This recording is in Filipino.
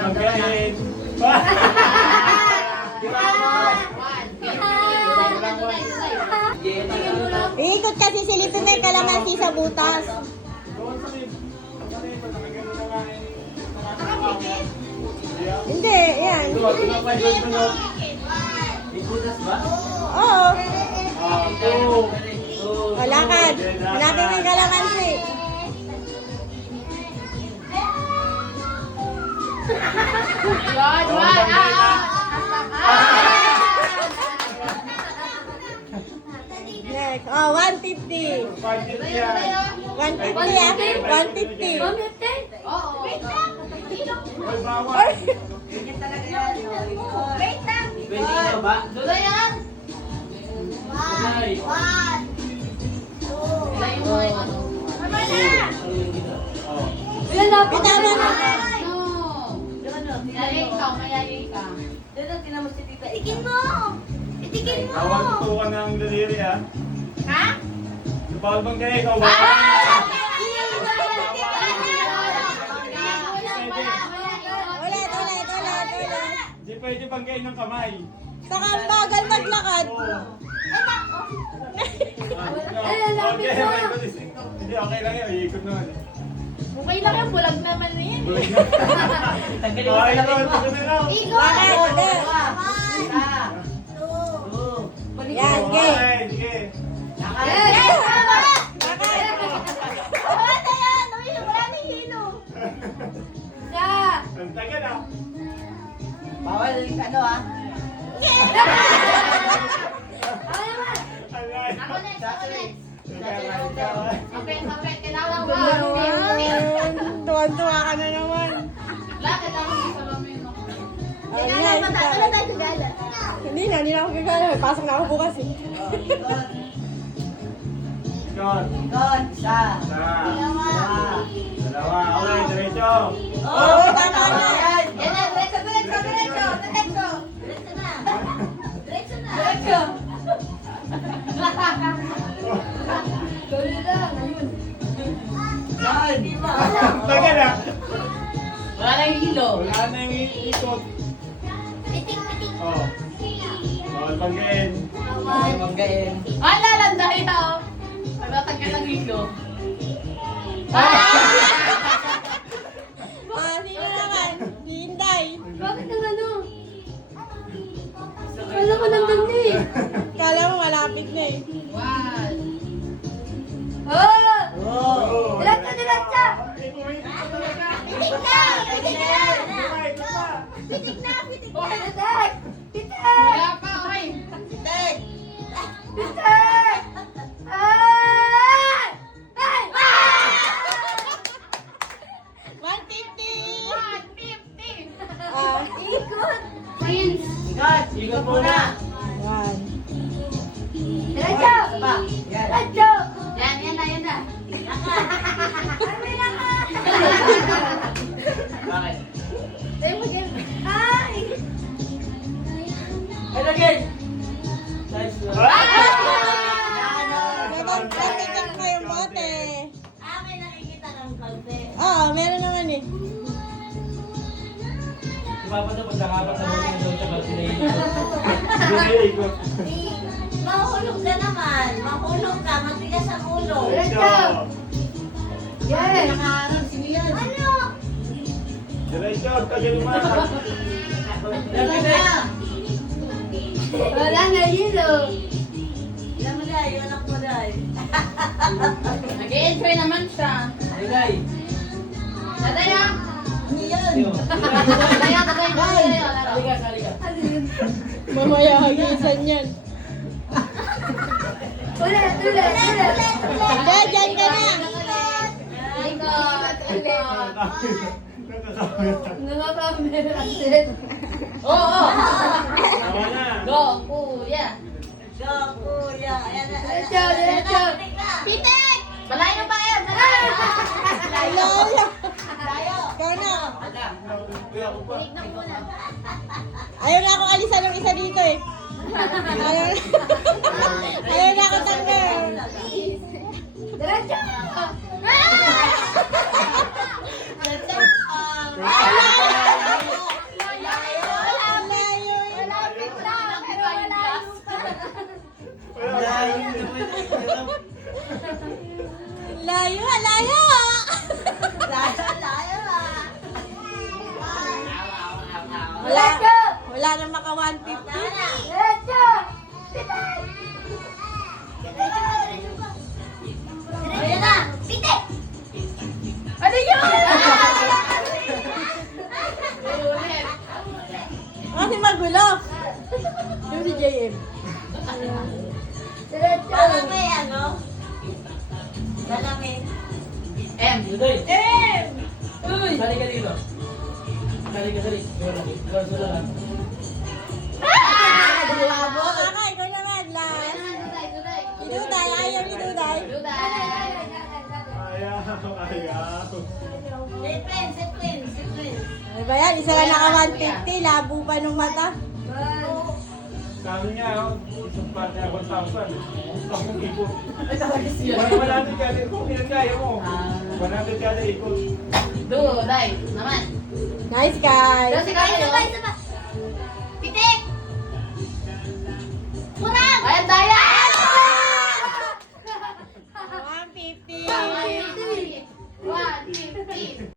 Magaling. Iikot kasi si Lito na yung kalamansi sa butas. Hindi, yan. Ikutas ba? Oo. Two. O, lakad. Hanapin mo yung kalamansi. Next. Oh, 150. 150 ah. 150. Ay. Pwede ka ba? Bitaw na. Itikin mo! Itikin mo! Tawag tutukan ng daliri ah. Ha? Bawal bang kayo? Ikaw ba? Ulit. Hindi pwede bang kayo ng kamay. Saka ang bagal maglakad. Okay, hindi okay lang yun. Iikot naman. Okay lang yan, bulag naman na yan. Tanggalin mo sa lamin mo. Lakad. Yan, gay. Sige. Lakad. Wala na yan! Wala na hilo! Ang tagal ah. Bawal yung ano ah. Alay. Kapit, kailangan mo. Tuwan-tuwa ka na naman. Lakad ako sa salamin. Ayan, hindi na ako gagala. May pasok na ako bukas eh. Ikot. Ikot, isa. Dalawa. Okay, diretso. Oo, tama na. Ayan. Yan na, diretso. Yan. Ang tagal ah. Wala na yung hilo. Wala na yung ikot. Oh. Bawal bang kayo? Ay, manggain. Ay, lalandahin ako. Nagtatanggal ang hilo. Sino naman? Si Inday. Bakit ang ano? Wala ko nandun na eh. Kala mo malapit na eh. One. Oh! Oh. Diretso! Pitik na! Oh, pitik! Wala pa, oy! Tek. Pitik! Ay! Ay! 150! 150! Ah, Ikot! Prince! Ikot. Ikot muna. yan. Diretso! Pa. Yan. Diretso! Yan na. Bakit? Ay! Ay, lagyan. Nice one. Nagpapatikim ko yung bote. May nakikita ng kalte. Oo, meron naman eh. Si Papa daw, pagkakapat na mo yung sa Barcelona. Ikot. Mahulog ka naman. Mahulog ka. Matigas ang ulo. Diretso. Yes! Nakaharap. Sino yan? Ano? Diretso. Tagal mo. Wala na hilo. Ilan mo dahil, yung anak mo dahil. Nag-i-enjoy naman siya. Ay, dahil. Nadaya! Ano yan? Nadaya! Halika, halika. Mamaya hagisan yan. Ulit! Hindi, dyan ka na. Ikot! Nakakamera. Oo! Tama na. Go, kuya! Go, kuya. Ayan na. Diretso! Pitik! Malayo pa yan! Malayo! Alala. Ikaw na. Ayaw na ako alisan ng isa dito eh. Ayaw na ako tanggal. Diretso! Diretso. Layo, layo! Layo ah. Wala nang maka 150. Ayan na. Pitik! Ano yun? Kasi magulo. Yung si JM. Parang may ano? Malamig. Dudoy. Uy! Sali ka dito. Sali. Wala lang. Labo ka ka. Ikaw naman. Last. Iduday. Ayaw iduday. Ayaw. Si Twins. Ano ba yan? Isa lang naka 150. Labo pa nung mata. Sabi niya, isang pa niya 1,000. Takong ikot. Ay, talaga siya. 100 kada ikot. Kung kaya mo. 100 kada ikot. Dudoy. Naman. Nice guys. Kasi kayo. Pitik! Kurang! Ayan, daya!